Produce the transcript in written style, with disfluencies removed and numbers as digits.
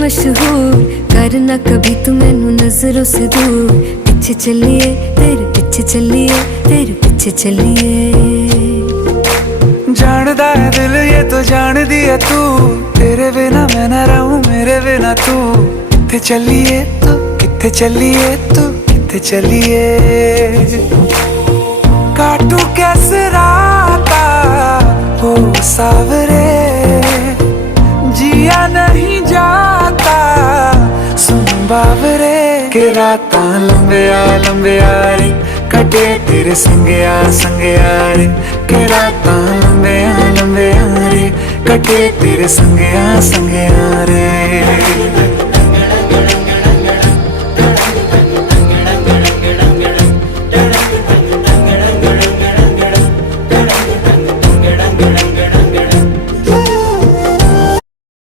मशहूर, करना कभी तू मैनू नजरों से दूर। पीछे चलिए तेरे पीछे चलिए, तेरे पीछे चलिए। जानदा है दिल ये तो जान दिया तू, तेरे बिना मैं ना रहूं मेरे बिना तू। किथे चलिए तू, किथे चलिए तू, किथे चलिए। काटू कैसे राता हो सावरे, जिया नहीं जाता सुन बावरे। के रातां लंबिया लंबिया रे, कटे तेरे संगया संगया रे। के रातां लंबिया लंबिया रे, कटे तेरे संगया संगया रे।